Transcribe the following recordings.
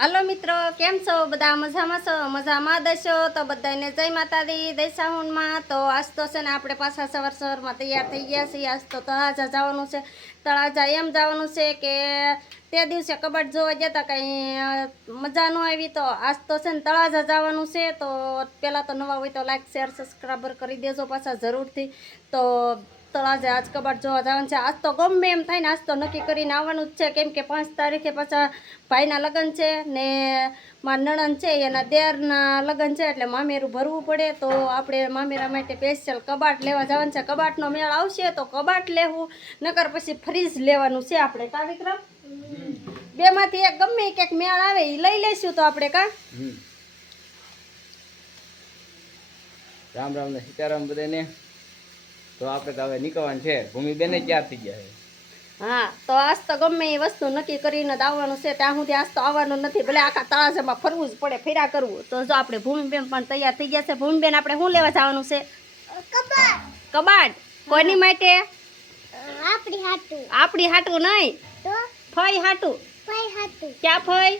હાલો મિત્રો, કેમ છો? બધા મજામાં છો? મજામાં દેશો તો બધાને જય માતાજી દેશાહુનમાં તો આજ તો છે ને આપણે પાછા સવાર સવારમાં તૈયાર થઈ ગયા છીએ. આજ તો તળાજા જવાનું છે. તળાજા એમ જવાનું છે કે તે દિવસે કબાટ જોવા ગયા હતા કંઈ મજા ન આવી. તો આજ તો છે ને તળાજા જવાનું છે. તો પહેલાં તો નવા હોય તો લાઈક શેર સબસ્ક્રાઈબર કરી દેજો પાછા જરૂરથી. તો તળાજા આજ કબાટ જોવા જવાનું છે. આજ તો ગમે એમ થાય ને આજ તો નક્કી કરીને આવવાનું જ છે. કેમ કે પાંચ તારીખે પાછા ભાઈના લગ્ન છે ને મારા નણંદ છે, એના દેરના લગ્ન છે, એટલે મામેરું ભરવું પડે. તો આપણે મામેરા માટે સ્પેશિયલ કબાટ લેવા જવાનું છે. કબાટનો મેળ આવશે તો કબાટ લેવું, નકર પછી ફ્રીજ લેવાનું છે આપણે. કા બેમાંથી એક ગમે એક મેળ આવે એ લઈ લઈશું તો આપણે, કા? રામ રામ સીતારામ બધાને. તો આપણે તો હવે નીકળવાનું છે. ભૂમિબેન ક્યાં થઈ ગયા છે? હા તો આજ તો ગમે એ વસ્તુ નક્કી કરીને જ આવવાનું છે. ત્યાં સુધી આજ તો આવવાનું નથી. ભલે આખા તળાજામાં ફરવું જ પડે ફેરા કરવું. તો જો આપણે ભૂમિબેન પણ તૈયાર થઈ ગયા છે. ભૂમિબેન આપણે શું લેવા જવાનું છે? કબાટ. કોની માટે? આપણી હાટું. આપણી હાટું નહીં. તો? ફઈ હાટું. ફઈ હાટું. ક્યાં ફઈ?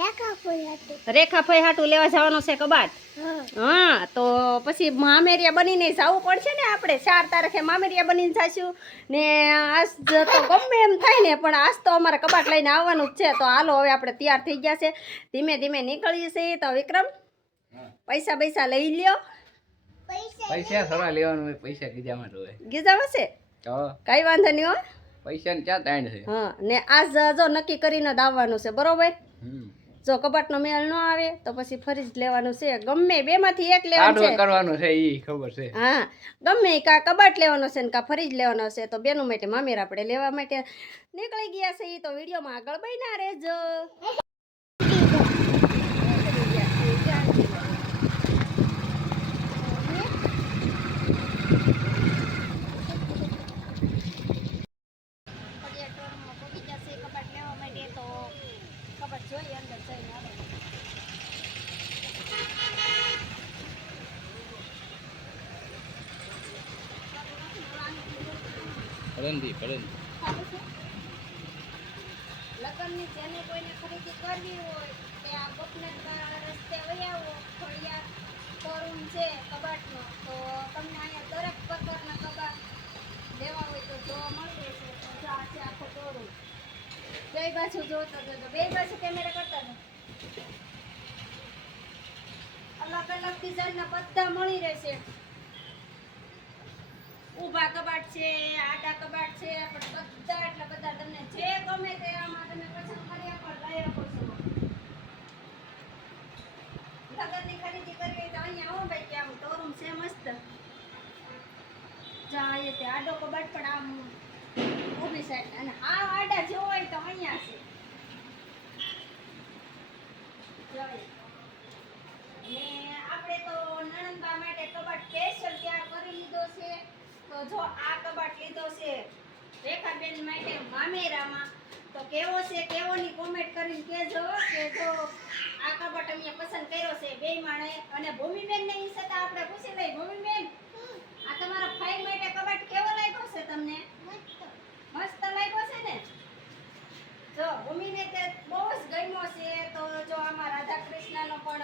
રેખા ફઈ હાટું લેવા જવાનું છે કબાટ? હા. હા તો પછી મામેરિયા બનીને જવું પડશે ને આપણે? ચાર તારીખે મામેરિયા બનીને જઈશું ને આજ તો ગમે એમ થાય ને પણ આજ તો અમારે કબાટ લઈને આવવાનું જ છે. તો હાલો હવે આપણે તૈયાર થઈ ગયા છે. ધીમે ધીમે નીકળીએ છીએ તો વિક્રમ પૈસા પૈસા લઈ લ્યો. પૈસા પૈસા થોડા લેવાનું હોય પૈસા ગીજામાં હોય. ગીજામાં હશે તો? કઈ વાંધો નહીં હો. પૈસા ને ક્યાં તાણ છે? હા ને આજ જો નક્કી કરીને જ આવવાનું છે બરોબર? હમ. જો કબાટનો મેલ ન આવે તો પછી ફરી જ લેવાનું છે. ગમે બેમાંથી એક લેવાનું છે. કરવાનું છે ઈ ખબર છે. હા ગમે કા કબાટ લેવાનો છે ને કા ફરી જ લેવાનો છે તો બેનું માટે મામેર આપણે લેવા માટે નીકળી ગયા છે ઈ તો વિડીયોમાં આગળ બન્યા રહેજો કબાટ લેવા માટે તો કબાટ જોઈએ અંદર જઈને આવે ફરંદી ફરંદી લગ્નની જેને કોઈને ખરીદી કરવી હોય કે આ ગોપનાથ રસ્તે વહી આવો. ખોડિયાર શોરૂમ છે કબાટનો, તો તમને અહીંયા દરેક પ્રકારના કબાટ લેવા હોય તો જોવા મળી રહેશે તો આ છે આખો શોરૂમ. બે બાજુ જોતો જજો બે બાજુ કેમેરા કરતા જજો અલગ અલગ ડિઝાઇનના બધા મળી રહેશે. ઊભા કબાટ છે આડા કબાટ છે પણ બધા એટલે બધા તમને જે ગમે તે આમાં તમે પસંદ કરી આપો લઈ આપો છો લગનની ખરીદી કરવી હોય તો અહીંયા આવો ભાઈ કે આમ શોરૂમ છે મસ્ત જા એ તે આડો કબાટ પણ આમ ઊભી સાઈડ અને આ આડા જેવો હોય તો અહીંયા છે જોઈએ. ને આપણે તો નણંદબા માટે કબાટ સ્પેશિયલ તૈયાર કરી લીધો છે તો જો આ કબાટ લીધો છે રેખાબેન માટે મામેરામાં તો કેવો છે, કેવોની કોમેન્ટ કરીને કહેજો. કે જો આ કબાટ અમે પસંદ કર્યો છે બે માણે અને ભૂમિબેન ને ઈ છતાં આપણે પૂછી લઈ ભૂમિબેન, આ તમારો ફાઈલ માટે કબાટ કેવો લાગ્યો છે તમને? મસ્ત લાગ્યો છે ને? જો, ભૂમિને તે બહુ જ ગમ્યો છે. તો જો આમાં રાધા કૃષ્ણનો પણ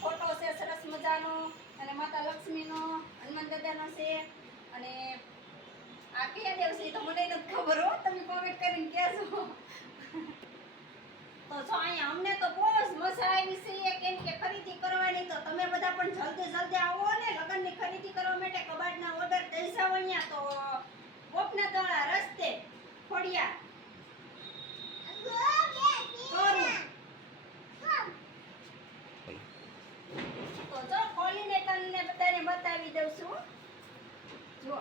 ફોટો છે, સરસ મજાનો. અને માતા લક્ષ્મીનો, હનુમાન દાદાનો છે. અને કયા દેવ છે તો મને નથી ખબર હો, તમે કોમેન્ટ કરીને કહેજો. તો જો અહીંયા અમને તો બહુ જ મજા કેમ કે ખરીદી કરવાની તો તમે બધા પણ જલ્દી જલ્દી આવો ને, લગ્નની ખરીદી કરવા માટે કબાટના ઓર્ડર દઈ અહીંયા તો. ગોપના તળા રસ્તે શોરૂમ તો જો ખોલીને તમને બધાને બતાવી દઉં છું. જો.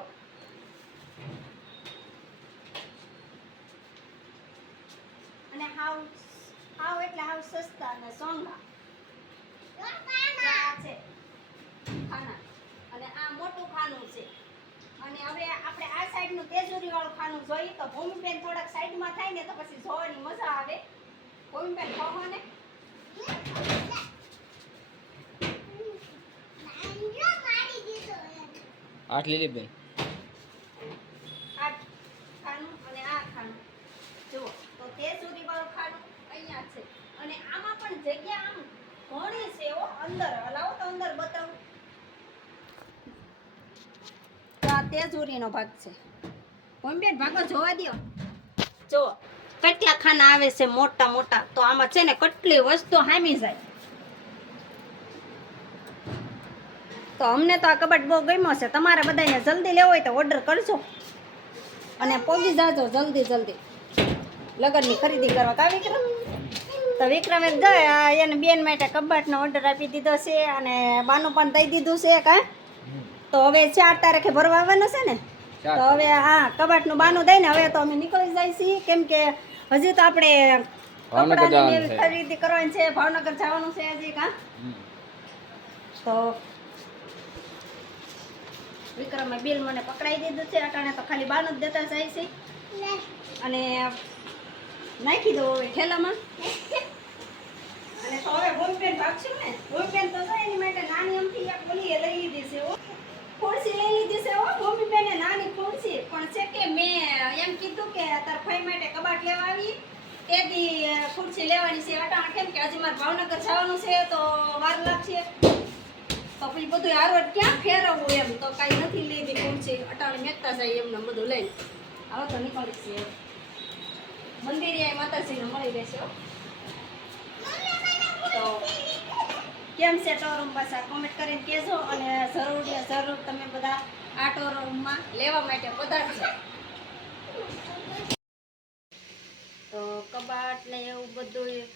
અને હાવ હાવ એટલે હાવ સસ્તા અને સોંગા. આ છે. ખાના. અને આ મોટું ખાનું છે. અને હવે આપણે આ સાઈડનું તેજોરી વાળું ખાનું જોઈએ તો ભૂમિબેન થોડાક સાઈડમાં થાય ને તો પછી જોવાની મજા આવે. ભૂમિબેન કહો ને આઠ લીલી બેન આ ખાનું અને આ ખાનું જુઓ તો અને આમાં પણ જગ્યા આમ ઘણી છે હો અંદર હલાવો તો અંદર બતાવું તો આ તેજુરીનો ભાગ છે. મમ્મી ભાગો જોવા દો જો, કેટલા ખાના આવે છે મોટા મોટા, તો આમાં છે ને કેટલી વસ્તુ હામી જાય. તો અમને તો આ કબાટ બહુ ગમ્યો છે. તમારે બધાને જલ્દી લેવો હોય તો ઓર્ડર કરજો. અને પહોંચી જાજો જલ્દી જલ્દી. લગનની ખરીદી કરવા. કા વિક્રમ? તો વિક્રમે એને બેન માટે કબાટનો ઓર્ડર આપી દીધો છે અને બાનું પણ દઈ દીધું છે, કા? તો હવે ચાર તારીખે ભરવા આવવાનું છે ને? તો હવે હા કબાટનું બાનું દઈને હવે તો અમે નીકળી જાય છીએ. કેમ કે હજી તો આપણે કપડાની. ખરીદી કરવાની છે. ભાવનગર જવાનું છે હજી કા? તો વિક્રમે બિલ મને પકડાઈ દીધું છે. અટાણે તો ખાલી બાનું જ દેતા જાય છે. અને નાખી દો હવે ઠેલામાં. અને તો હવે ભૂમિબેન ભાગશું ને. ભૂમિબેન તો એની માટે નાની અમથી એક ઓલી એ લઈ લીધી છે હો ખુરશી લઈ લીધી છે હો ભૂમિબેને નાની ખુરશી પણ છે કે મેં એમ કીધું કે તાર ભાઈ માટે કબાટ લેવા આવી તે ખુરશી લેવાની છે. અટાણ કેમ કે હજી મારે ભાવનગર જવાનું છે તો વાર લાગશે. તો પછી બધું હારવટ ક્યાં ફેરવવું એમ? તો કાંઈ નથી લીધી ખુરશી. અટાણ મેકતા જાય એમને બધું લઈ આવો તો નીકળી છે. મંદિરે માતાજીને મળી રહેશે. તો કેમ છે ટોરૂમ પાછા? કોમેન્ટ કરીને કહેજો અને જરૂર જરૂર તમે બધા આ ટોરૂમમાં લેવા માટે પધારજો તો કબાટ ને એવું બધું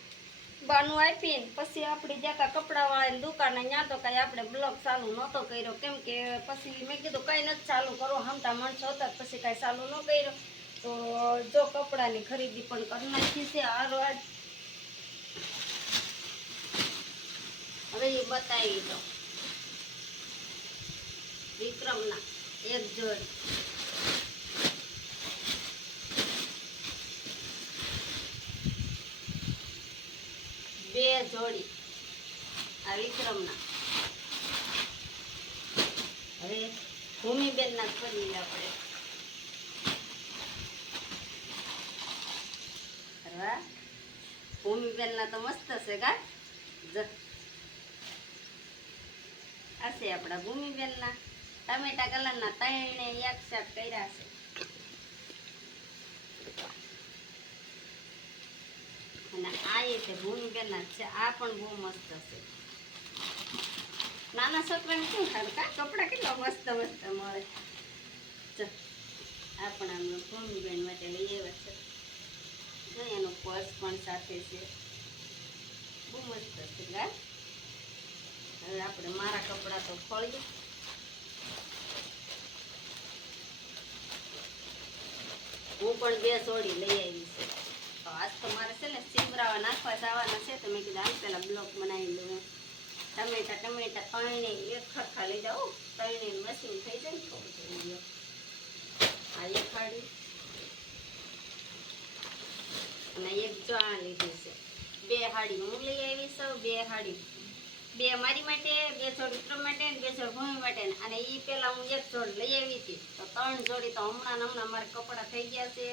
બાનું આપીને પછી આપણે જતા કપડાવાળાની દુકાને ત્યાં તો કાંઈ આપણે બ્લોગ ચાલુ નહોતો કર્યો. કેમ કે પછી મેં કીધું કાંઈ નથી ચાલુ કરો હમતા માણસો હતા પછી કાંઈ ચાલુ ન કર્યો. તો જો કપડાની ખરીદી પણ કરી નાખી છે આ આજ હવે એ બતાવી દો વિક્રમના એક જોડ. બે જોડી આ વિક્રમના. હવે ભૂમિબેનના કરીએ આપણે અરે ભૂમિબેનના તો મસ્ત છે જ. આ છે આપણા ભૂમિબેનના. ટમેટા કલરના ત્રણે એક શાક કર્યા છે. અને આ એ ભૂમિબેનના જ છે, આ પણ બહુ મસ્ત છે. નાના છોકરાને શું હલકા કપડાં કેટલા મસ્ત મસ્ત મળે. આ પણ આપણે ભૂમિબેન માટે લઈ આવ્યા છે. જો એનો પર્સ પણ સાથે છે. બહુ મસ્ત છે ગા હવે આપણે મારા કપડાં તો ખોલીએ. હું પણ બે જોડી લઈ આવી છે. તો આજ તો મારે છે ને સીવરાવા નાખવા જવાના છે તો મેં કીધું આમ પેલા બ્લોક બનાવી લઉં ટમેટા ટમેટા ત્રણે એક ખરખા લઈ જાઓ. ત્રણે મશીન થઈ જાય ને તો થઈ ગયો આ એક હાડી. અને એક જો આ લીધી છે. બે હાડી હું લઈ આવી છું બે હાડી. બે મારી માટે, બે જોડ વિક્રમ માટે બે જોડ ભૂમિ માટે અને એ પહેલાં હું એક જોડ લઈ આવી હતી. તો ત્રણ જોડી તો હમણાં હમણાં મારે કપડાં થઈ ગયા છે.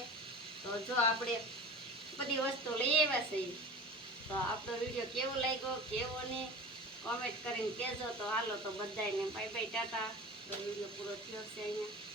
તો જો આપણે બધી વસ્તુ લઈ આવ્યા છે. તો આપણો વીડિયો કેવો લાગ્યો, કેવો નહીં કોમેન્ટ કરીને કહેજો. તો હાલો તો બધાને બાય બાય ટાટા. તો વીડિયો પૂરો થયો છે અહીંયા.